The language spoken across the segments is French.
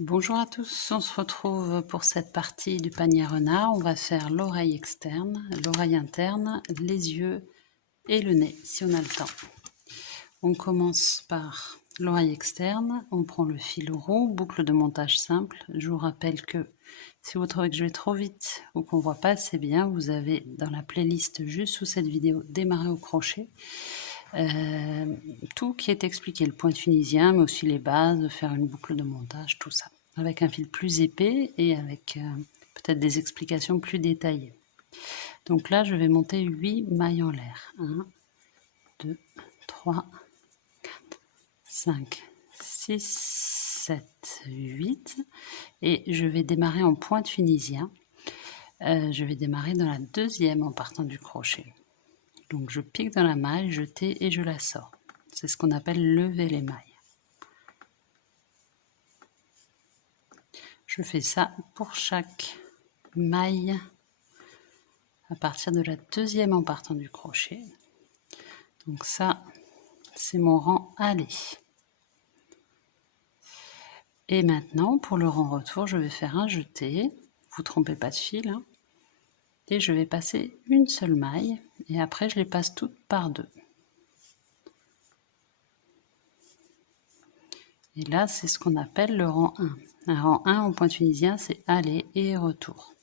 Bonjour à tous, on se retrouve pour cette partie du panier renard. On va faire l'oreille externe, l'oreille interne, les yeux et le nez si on a le temps. On commence par l'oreille externe, on prend le fil roux, boucle de montage simple. Je vous rappelle que si vous trouvez que je vais trop vite ou qu'on ne voit pas assez bien, vous avez dans la playlist juste sous cette vidéo démarrer au crochet. Tout qui est expliqué, le point tunisien, mais aussi les bases, de faire une boucle de montage, tout ça, avec un fil plus épais et avec peut-être des explications plus détaillées. Donc là, je vais monter 8 mailles en l'air. 1, 2, 3, 4, 5, 6, 7, 8. Et je vais démarrer en point tunisien. Je vais démarrer dans la deuxième en partant du crochet. Donc je pique dans la maille, jeter et je la sors. C'est ce qu'on appelle lever les mailles. Je fais ça pour chaque maille à partir de la deuxième en partant du crochet. Donc ça, c'est mon rang aller. Et maintenant, pour le rang retour, je vais faire un jeté. Vous trompez pas de fil. Hein. Et je vais passer une seule maille. Et après, je les passe toutes par deux. Et là, c'est ce qu'on appelle le rang 1. Un rang 1 en point tunisien, c'est aller et retour.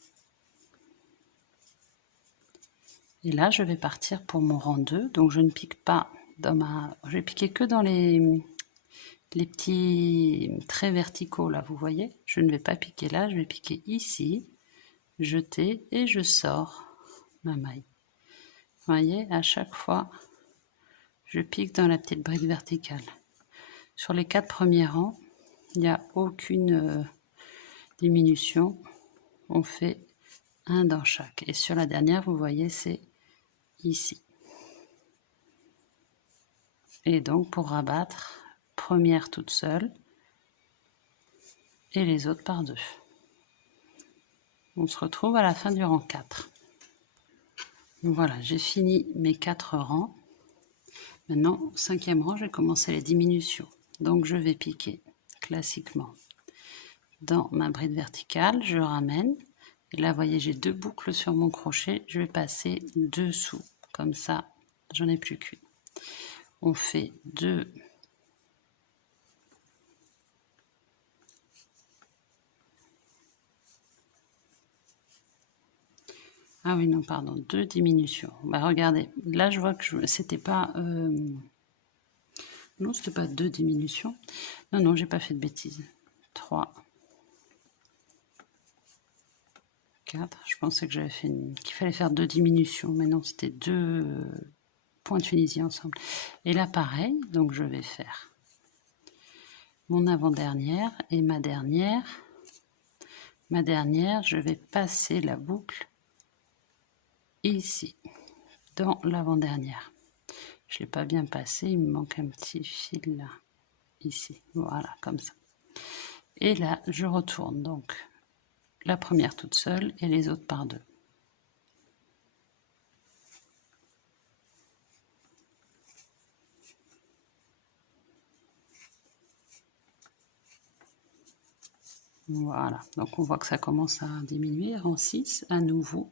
Et là, je vais partir pour mon rang 2. Donc, je ne pique pas dans ma... Je vais piquer que dans les petits traits verticaux, là, vous voyez. Je ne vais pas piquer là, je vais piquer ici, jeter et je sors ma maille. Vous voyez, à chaque fois, je pique dans la petite bride verticale. Sur les 4 premiers rangs, il n'y a aucune diminution. On fait un dans chaque. Et sur la dernière, vous voyez, c'est ici. Et donc, pour rabattre, première toute seule et les autres par deux. On se retrouve à la fin du rang 4. Voilà, j'ai fini mes 4 rangs. Maintenant, au 5e rang, je vais commencer les diminutions. Donc, je vais piquer classiquement dans ma bride verticale, je ramène. Et là, vous voyez, j'ai 2 boucles sur mon crochet. Je vais passer dessous. Comme ça, j'en ai plus qu'une. On fait 2. Ah oui, non, pardon, 2 diminutions. Bah, regardez, là, je vois que c'était pas... Non, c'était pas 2 diminutions. Non, non, j'ai pas fait de bêtises. 3. 4. Je pensais que j'avais fait qu'il fallait faire 2 diminutions, mais non, c'était 2 points tunisiens ensemble. Et là, pareil, donc je vais faire mon avant-dernière et ma dernière. Ma dernière, je vais passer la boucle ici, dans l'avant-dernière. Je ne l'ai pas bien passé, il me manque un petit fil là, ici. Voilà, comme ça. Et là, je retourne donc la première toute seule et les autres par deux. Voilà, donc on voit que ça commence à diminuer. Rang 6, à nouveau.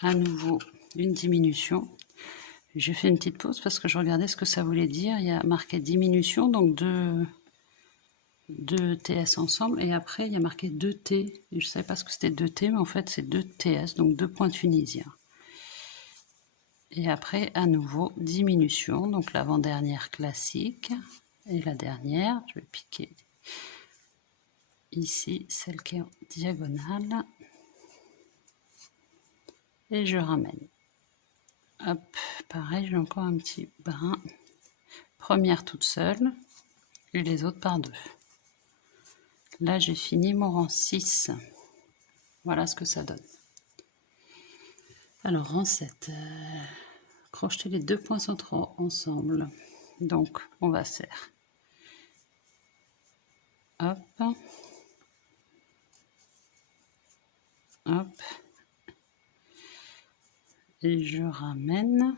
À nouveau, une diminution. J'ai fait une petite pause parce que je regardais ce que ça voulait dire. Il y a marqué diminution, donc deux TS ensemble. Et après, il y a marqué 2T. Et je ne savais pas ce que c'était 2T, mais en fait, c'est 2 TS, donc 2 points tunisiens. Et après, à nouveau, diminution. Donc l'avant-dernière classique. Et la dernière, je vais piquer ici, celle qui est en diagonale. Et je ramène. Hop, pareil, j'ai encore un petit brin. Première toute seule et les autres par deux. Là, j'ai fini mon rang 6. Voilà ce que ça donne. Alors, rang 7. Crocheter les 2 points centraux ensemble. Donc, on va faire. Hop. Hop. Et je ramène.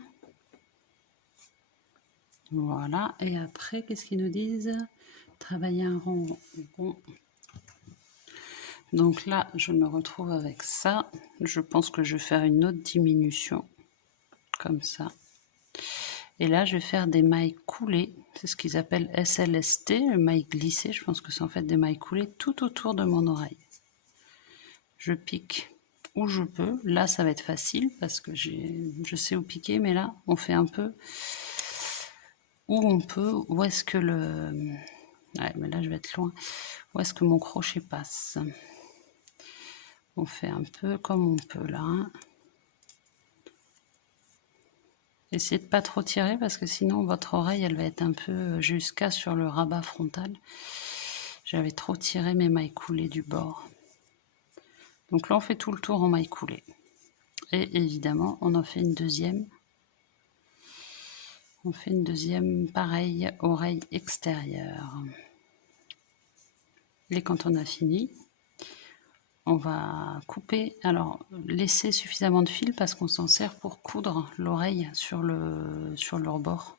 Voilà, et après, qu'est-ce qu'ils nous disent? Travailler un rond. Bon. Donc là, je me retrouve avec ça. Je pense que je vais faire une autre diminution, comme ça. Et là, je vais faire des mailles coulées. C'est ce qu'ils appellent SLST, mailles glissées. Je pense que c'est en fait des mailles coulées tout autour de mon oreille. Je pique où je peux. Là, ça va être facile parce que je sais où piquer, mais là, on fait un peu où on peut. Où est-ce que le... Ouais, mais là, je vais être loin. Où est-ce que mon crochet passe? On fait un peu comme on peut là. Essayez de pas trop tirer parce que sinon votre oreille elle va être un peu jusqu'à sur le rabat frontal. J'avais trop tiré mes mailles coulées du bord. Donc là on fait tout le tour en mailles coulées. Et évidemment on en fait une deuxième. On fait une deuxième pareil, oreille extérieure. Et quand on a fini, on va couper, alors laisser suffisamment de fil parce qu'on s'en sert pour coudre l'oreille sur leur bord.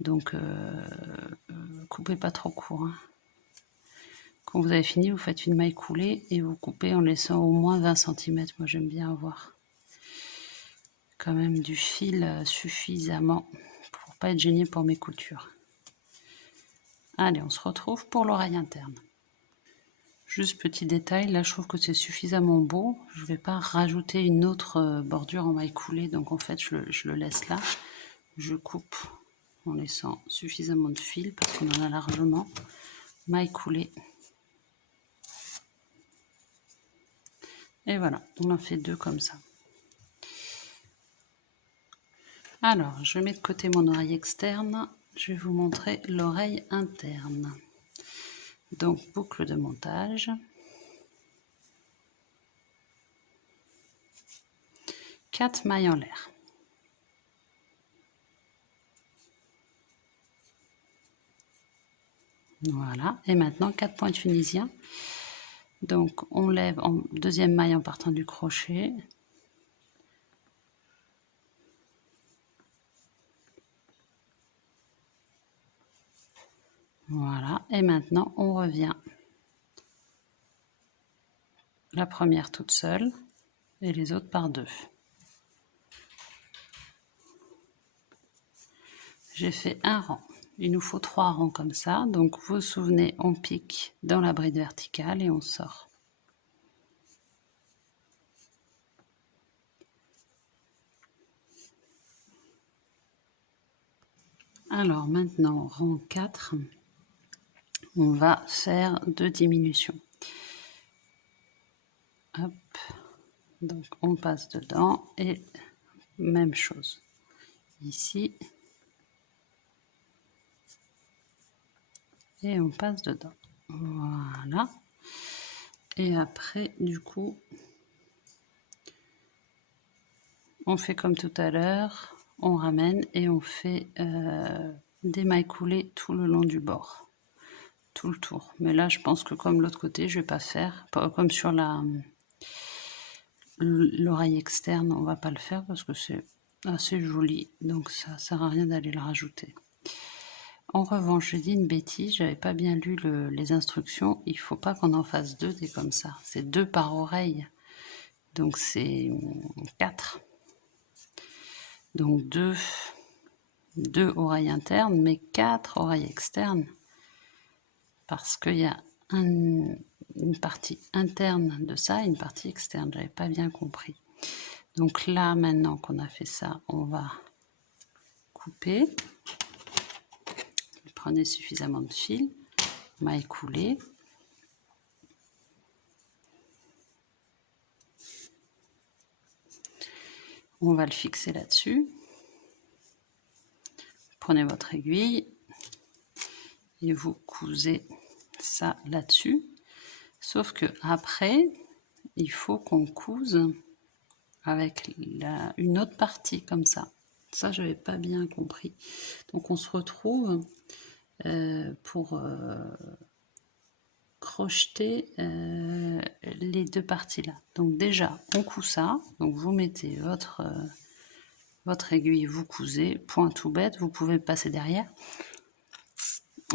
Donc coupez pas trop court. Hein. Quand vous avez fini, vous faites une maille coulée et vous coupez en laissant au moins 20 cm. Moi j'aime bien avoir quand même du fil suffisamment pour pas être gêné pour mes coutures. Allez, on se retrouve pour l'oreille interne. Juste petit détail, là je trouve que c'est suffisamment beau. Je ne vais pas rajouter une autre bordure en maille coulée, donc en fait je le laisse là. Je coupe en laissant suffisamment de fil parce qu'on en a largement. Maille coulée. Et voilà, on en fait deux comme ça. Alors, je mets de côté mon oreille externe. Je vais vous montrer l'oreille interne. Donc, boucle de montage. 4 mailles en l'air. Voilà, et maintenant 4 points tunisiens. Donc, on lève en deuxième maille en partant du crochet. Voilà, et maintenant on revient. La première toute seule et les autres par deux. J'ai fait un rang. Il nous faut 3 rangs comme ça. Donc vous vous souvenez, on pique dans la bride verticale et on sort. Alors maintenant, rang 4, on va faire 2 diminutions. Hop, donc on passe dedans et même chose. Ici, et on passe dedans. Voilà. Et après, du coup, on fait comme tout à l'heure, on ramène et on fait des mailles coulées tout le long du bord. Tout le tour. Mais là, je pense que comme l'autre côté, je vais pas faire. Comme sur l'oreille externe, on va pas le faire parce que c'est assez joli. Donc ça sert à rien d'aller le rajouter. En revanche, j'ai dit une bêtise, j'avais pas bien lu les instructions. Il faut pas qu'on en fasse deux des comme ça. C'est 2 par oreille. Donc c'est 4. Donc 2 oreilles internes, mais 4 oreilles externes. Parce qu'il y a une partie interne de ça et une partie externe. J'avais pas bien compris. Donc là, maintenant qu'on a fait ça, on va couper. Prenez suffisamment de fil, maille coulée. On va le fixer là-dessus. Prenez votre aiguille et vous cousez ça là-dessus. Sauf que après, il faut qu'on couse avec une autre partie comme ça. Ça, je n'avais pas bien compris. Donc, on se retrouve pour crocheter les deux parties là. Donc déjà, on coud ça. Donc, vous mettez votre votre aiguille, vous cousez, point tout bête, vous pouvez passer derrière,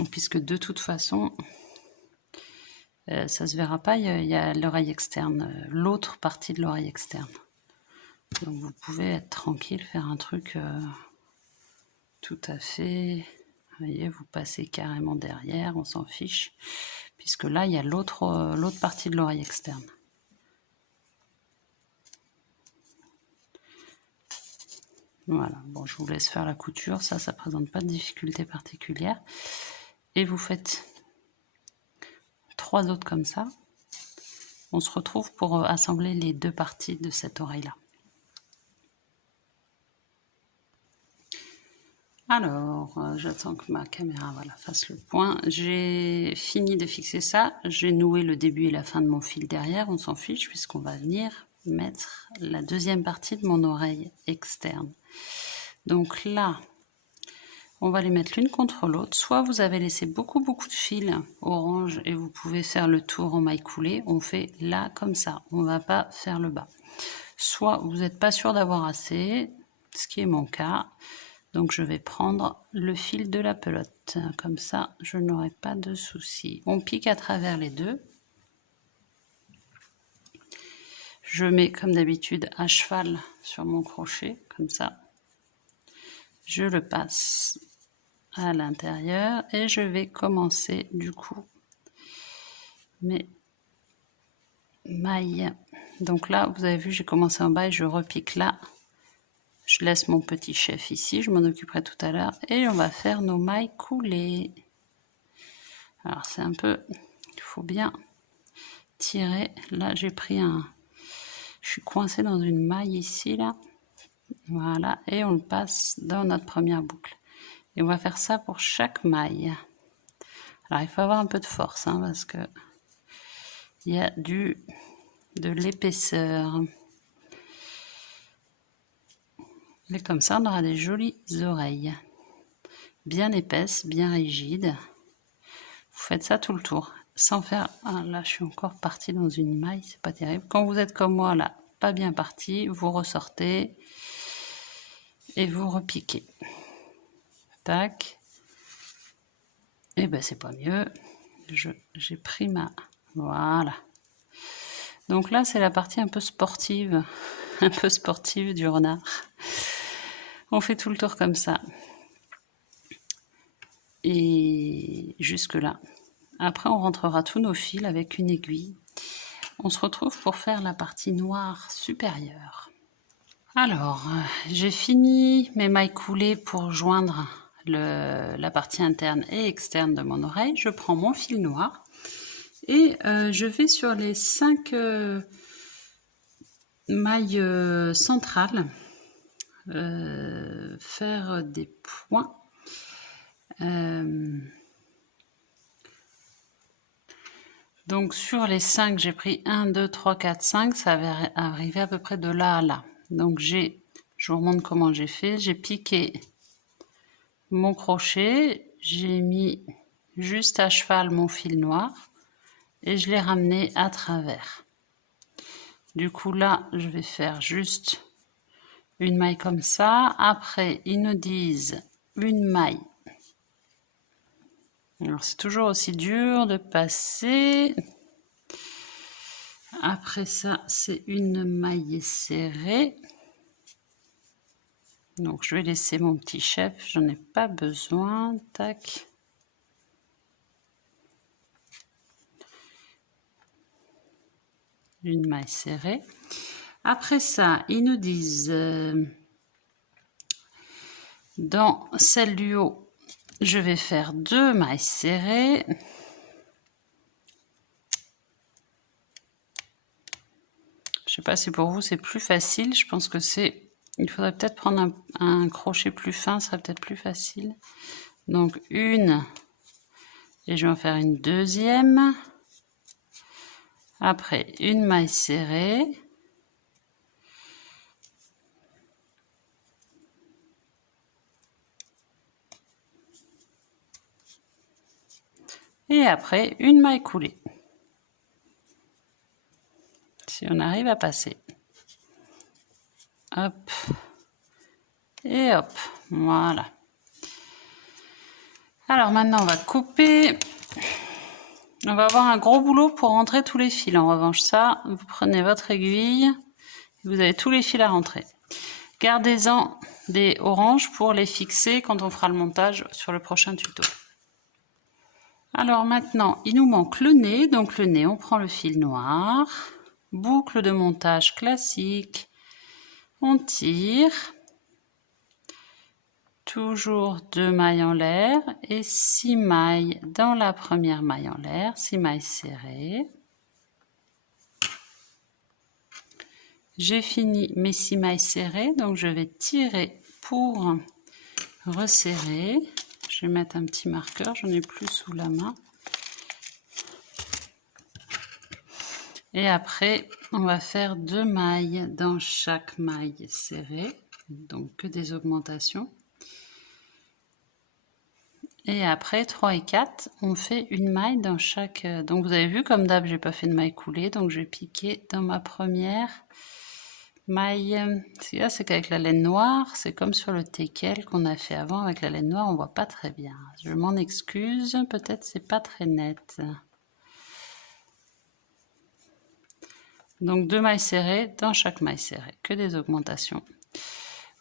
puisque de toute façon, ça se verra pas, il y a l'oreille externe, l'autre partie de l'oreille externe. Donc vous pouvez être tranquille, faire un truc tout à fait, vous voyez, vous passez carrément derrière, on s'en fiche, puisque là il y a l'autre partie de l'oreille externe. Voilà, bon, je vous laisse faire la couture, ça présente pas de difficulté particulière. Et vous faites 3 autres comme ça. On se retrouve pour assembler les 2 parties de cette oreille-là. Alors, j'attends que ma caméra fasse le point. J'ai fini de fixer ça. J'ai noué le début et la fin de mon fil derrière. On s'en fiche puisqu'on va venir mettre la deuxième partie de mon oreille externe. Donc là, on va les mettre l'une contre l'autre. Soit vous avez laissé beaucoup de fils orange et vous pouvez faire le tour en maille coulée. On fait là comme ça. On ne va pas faire le bas. Soit vous n'êtes pas sûr d'avoir assez, ce qui est mon cas. Donc je vais prendre le fil de la pelote. Comme ça, je n'aurai pas de souci. On pique à travers les deux. Je mets comme d'habitude à cheval sur mon crochet, comme ça. Je le passe à l'intérieur et je vais commencer du coup mes mailles. Donc là, vous avez vu, j'ai commencé en bas et je repique là. Je laisse mon petit chef ici, je m'en occuperai tout à l'heure. Et on va faire nos mailles coulées. Alors c'est un peu, il faut bien tirer. Là j'ai pris je suis coincée dans une maille ici là. Voilà, et on le passe dans notre première boucle. Et on va faire ça pour chaque maille. Alors il faut avoir un peu de force parce que il y a de l'épaisseur. Et comme ça on aura des jolies oreilles. Bien épaisses, bien rigides. Vous faites ça tout le tour. Sans faire... Ah, là je suis encore partie dans une maille, c'est pas terrible. Quand vous êtes comme moi là, pas bien parti, vous ressortez et vous repiquez. Tac. Et ben c'est pas mieux. J'ai pris ma... Voilà. Donc là c'est la partie un peu sportive. Un peu sportive du renard. On fait tout le tour comme ça. Et jusque là. Après on rentrera tous nos fils avec une aiguille. On se retrouve pour faire la partie noire supérieure. Alors, j'ai fini mes mailles coulées pour joindre la partie interne et externe de mon oreille. Je prends mon fil noir et je vais sur les 5 mailles centrales faire des points. Donc sur les 5, j'ai pris 1, 2, 3, 4, 5, ça va arriver à peu près de là à là. Donc je vous remontre comment j'ai fait. J'ai piqué mon crochet, j'ai mis juste à cheval mon fil noir et je l'ai ramené à travers. Du coup là, je vais faire juste une maille comme ça. Après, ils nous disent une maille. Alors c'est toujours aussi dur de passer. Après ça, c'est une maille serrée. Donc je vais laisser mon petit chef, j'en ai pas besoin. Tac. Une maille serrée. Après ça, ils nous disent dans celle du haut, je vais faire 2 mailles serrées. Je sais pas si pour vous c'est plus facile. Je pense que il faudrait peut-être prendre un crochet plus fin, ce serait peut-être plus facile. Donc une, et je vais en faire une deuxième. Après une maille serrée. Et après une maille coulée. Si on arrive à passer. Hop. Et hop, voilà. Alors maintenant, on va couper. On va avoir un gros boulot pour rentrer tous les fils. En revanche, ça, vous prenez votre aiguille, vous avez tous les fils à rentrer. Gardez-en des oranges pour les fixer quand on fera le montage sur le prochain tuto. Alors maintenant, il nous manque le nez. Donc le nez, on prend le fil noir, boucle de montage classique, on tire. Toujours 2 mailles en l'air et 6 mailles dans la première maille en l'air, 6 mailles serrées. J'ai fini mes 6 mailles serrées, donc je vais tirer pour resserrer. Je vais mettre un petit marqueur, j'en ai plus sous la main. Et après, on va faire 2 mailles dans chaque maille serrée, donc que des augmentations. Et après 3 et 4, on fait une maille dans chaque... Donc vous avez vu, comme d'hab, j'ai pas fait de maille coulée, donc je vais piquer dans ma première maille. Ce qu'il y a, c'est qu'avec la laine noire, c'est comme sur le teckel qu'on a fait avant. Avec la laine noire, on voit pas très bien. Je m'en excuse, peut-être c'est pas très net. Donc 2 mailles serrées dans chaque maille serrée, que des augmentations.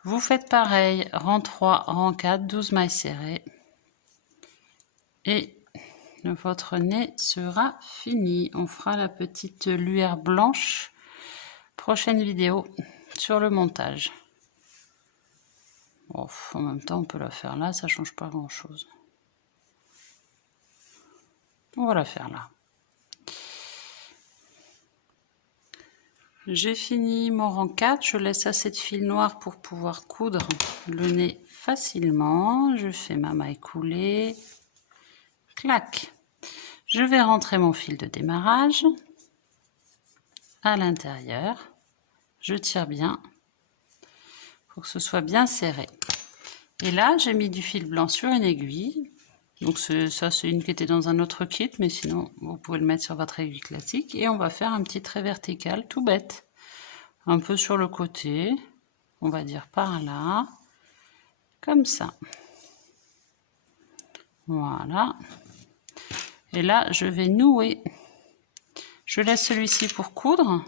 Vous faites pareil, rang 3, rang 4, 12 mailles serrées. Et votre nez sera fini. On fera la petite lueur blanche. Prochaine vidéo sur le montage. Bon, en même temps, on peut la faire là, ça change pas grand chose. On va la faire là. J'ai fini mon rang 4. Je laisse assez de fil noir pour pouvoir coudre le nez facilement. Je fais ma maille coulée. Clac. Je vais rentrer mon fil de démarrage à l'intérieur. Je tire bien pour que ce soit bien serré. Et là, j'ai mis du fil blanc sur une aiguille. Donc ça, c'est une qui était dans un autre kit, mais sinon, vous pouvez le mettre sur votre aiguille classique. Et on va faire un petit trait vertical, tout bête. Un peu sur le côté, on va dire par là, comme ça. Voilà. Et là, je vais nouer. Je laisse celui-ci pour coudre.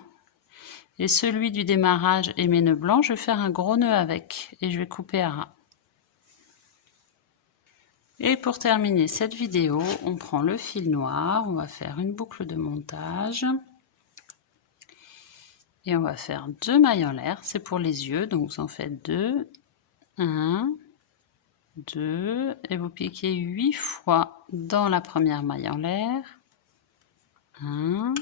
Et celui du démarrage et mes nœuds blancs, je vais faire un gros nœud avec. Et je vais couper à ras. Et pour terminer cette vidéo, on prend le fil noir. On va faire une boucle de montage. Et on va faire 2 mailles en l'air. C'est pour les yeux. Donc vous en faites 2. 1, 2. Et vous piquez 8 fois dans la première maille en l'air. 1.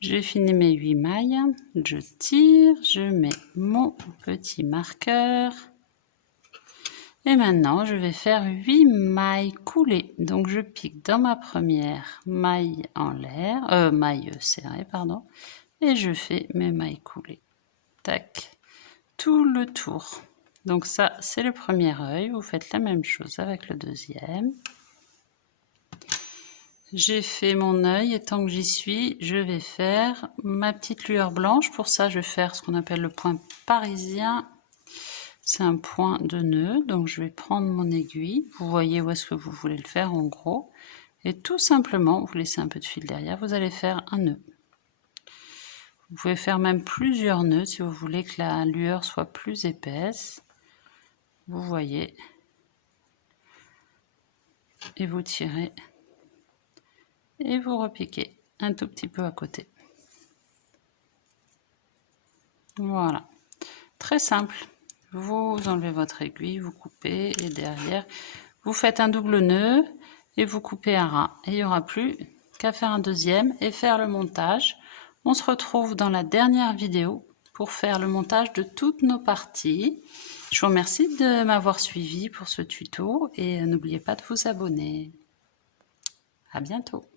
J'ai fini mes 8 mailles, je tire, je mets mon petit marqueur. Et maintenant, je vais faire 8 mailles coulées. Donc, je pique dans ma première maille en l'air, maille serrée, pardon. Et je fais mes mailles coulées. Tac. Tout le tour. Donc ça, c'est le premier œil. Vous faites la même chose avec le deuxième. J'ai fait mon œil et tant que j'y suis, je vais faire ma petite lueur blanche. Pour ça, je vais faire ce qu'on appelle le point parisien. C'est un point de nœud. Donc, je vais prendre mon aiguille. Vous voyez où est-ce que vous voulez le faire en gros. Et tout simplement, vous laissez un peu de fil derrière, vous allez faire un nœud. Vous pouvez faire même plusieurs nœuds si vous voulez que la lueur soit plus épaisse. Vous voyez. Et vous tirez. Et vous repiquez un tout petit peu à côté. Voilà, très simple. Vous enlevez votre aiguille, vous coupez et derrière, vous faites un double nœud et vous coupez à ras. Et il n'y aura plus qu'à faire un deuxième et faire le montage. On se retrouve dans la dernière vidéo pour faire le montage de toutes nos parties. Je vous remercie de m'avoir suivi pour ce tuto et n'oubliez pas de vous abonner. À bientôt.